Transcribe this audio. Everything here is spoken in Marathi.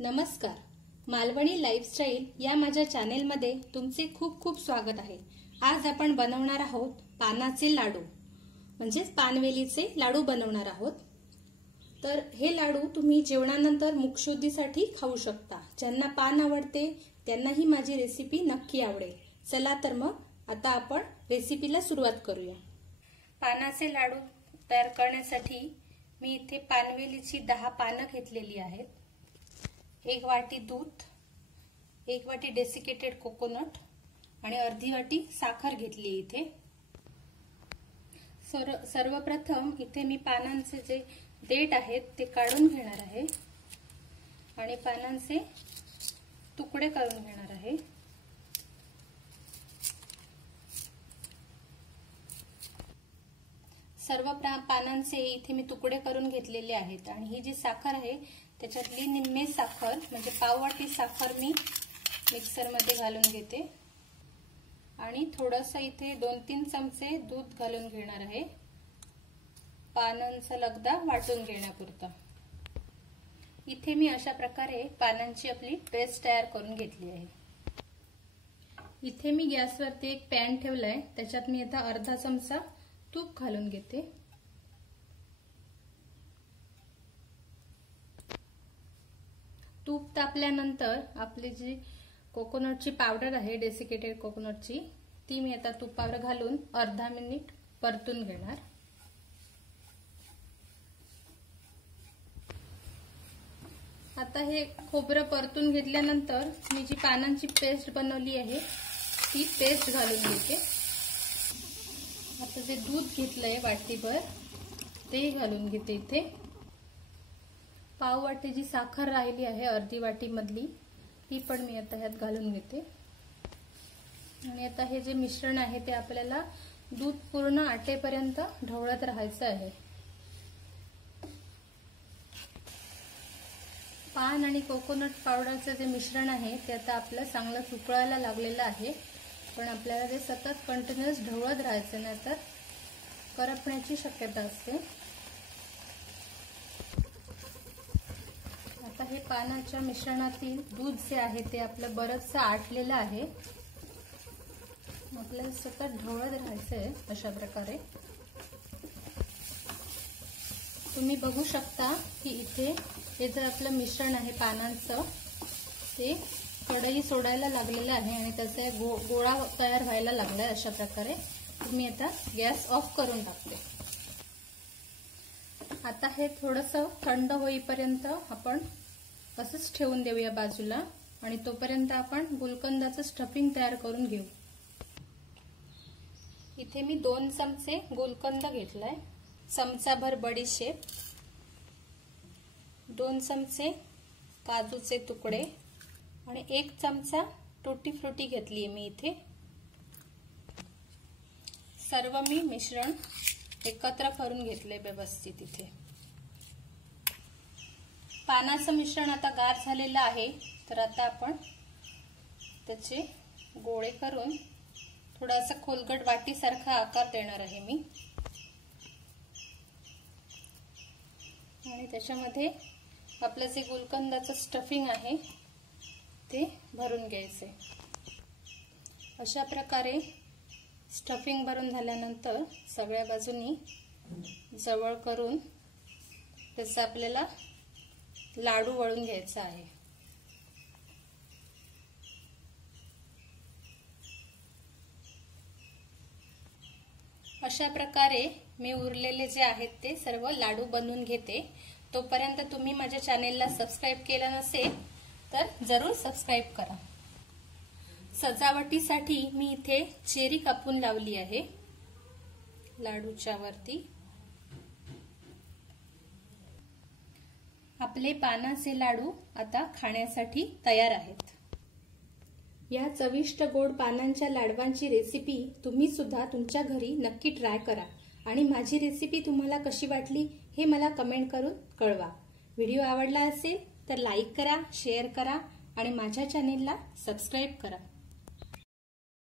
नमस्कार, मालवणी लाईफस्टाईल या माझ्या चॅनेलमध्ये तुमचे खूप खूप स्वागत आहे। आज आपण बनवणार आहोत पानाचे लाडू, म्हणजे पानवेलीचे लाडू बनवणार आहोत। तर हे लाडू तुम्ही जेवणानंतर मुखशुद्धीसाठी खाऊ शकता। ज्यांना पान आवडते त्यांनाही माझी रेसिपी नक्की आवडेल। चला तर मग आता आपण रेसिपीला सुरुवात करूया। पानाचे लाडू तयार करण्यासाठी मी इथे पानवेलीची 10 पानं घेतलेली आहेत। 1 वाटी दूध, 1 वाटी डेसिकेटेड कोकोनट आणि अर्धी वाटी साखर घेतली इथे। सर्वप्रथम इथे मी पानांचे जे देठ आहेत ते काढून घेणार आहे आणि पानांचे तुकडे करून घेणार आहे। सर्व पानांचे इथे मी तुकडे करून घेतलेले आहेत आणि ही जी साखर आहे त्याच्यातली निम्मे साखर म्हणजे पाव वाटी साखर मी मिक्सर मध्ये घालून घेते आणि थोडंसं इथे 2-3 चमचे दूध घालून घेणार आहे, पानांचा लगदा वाटून घेण्यापुरता। इथे मी अशा प्रकारे पानांची आपली पेस्ट तयार करून घेतली आहे। इथे मी गॅसवरती एक पॅन ठेवलाय, त्याच्यात मी आता अर्धा चमचा तूप घालून घेते। तूप तापल्यानंतर आपली जी कोकोनटची पावडर आहे, डेसिकेटेड कोकोनटची, ती मी आता तुपावर घालून अर्धा मिनिट परतून घेणार। आता हे खोबरं परतून घेतल्यानंतर मी जी पानांची पेस्ट बनवली आहे ती पेस्ट घालून घेते। आता जे दूध घेतलंय वाटीभर ते घालून घेते इथे। पाव वाटी जी साखर राहिली आहे अर्धी वाटी मधली ती पण मी आता ह्यात घालून घेते आणि आता हे जे मिश्रण आहे ते आपल्याला दूध पूर्ण आटेपर्यंत ढवळत राहायचं आहे। पान आणि कोकोनट पावडरचं जे मिश्रण आहे ते आता आपलं चांगलं सुकळायला लागलेलं आहे, पण आपल्याला ते सतत कंटिन्युअस ढवळत राहायचं, नाहीतर करपण्याची शक्यता असते। आता हे पानाच्या मिश्रणातील दूध जे आहे ते आपलं बरंचसं आटलेलं आहे, आपल्याला सतत ढवळत राहायचंय अशा प्रकारे। तुम्ही बघू शकता की इथे हे जे आपलं मिश्रण आहे पानांचं ते कढई सोडायला लागलेलं आहे आणि त्याचा गोळा तयार व्हायला लागलाय अशा प्रकारे। मी आता गॅस ऑफ करून टाकते। आता हे थोडंसं थंड होईपर्यंत आपण असंच ठेवून देऊया बाजूला आणि तोपर्यंत आपण गुलकंदाचं स्टफिंग तयार करून घेऊ। इथे मी 2 चमचे गुलकंद घेतलाय, चमचाभर बडीशेप, 2 चमचे काजूचे तुकडे आणि 1 चमचा टुटी फ्रुटी घेतली आहे मी इथे। सर्व मी मिश्रण एकत्र करून घेतले व्यवस्थित इथे। पानाचं मिश्रण आता गार झालेलं आहे, तर आता आपण त्याचे गोळे करून थोडासा खोलगट वाटीसारखा आकार देणार आहे मी आणि त्याच्यामध्ये आपलं जे गुलकंदाचं स्टफिंग आहे ते भरून घ्यायचे। अशा प्रकारे स्टफिंग भरून झाल्यानंतर सगळ्या बाजूनी जवळ करून त्याचा आपल्याला लाडू वळून घ्यायचा आहे। अशा प्रकारे मी उरलेले जे आहेत ते सर्व लाडू बनवून घेते। तोपर्यंत तुम्ही माझ्या चॅनेलला सबस्क्राइब केलं नसेल तर जरूर सबस्क्राइब करा। सजावटीसाठी मी इथे चेरी कापून लावली आहे लाडूच्या वरती। आपले पानाचे लाडू आता खाण्यासाठी तयार आहेत। या चविष्ट गोड पानांच्या लाडवांची रेसिपी तुम्ही सुद्धा तुमच्या घरी नक्की ट्राय करा आणि माझी रेसिपी तुम्हाला कशी वाटली हे मला कमेंट करून कळवा। व्हिडिओ आवडला असेल तर लाईक करा, शेअर करा आणि माझ्या चॅनेलला सबस्क्राइब करा।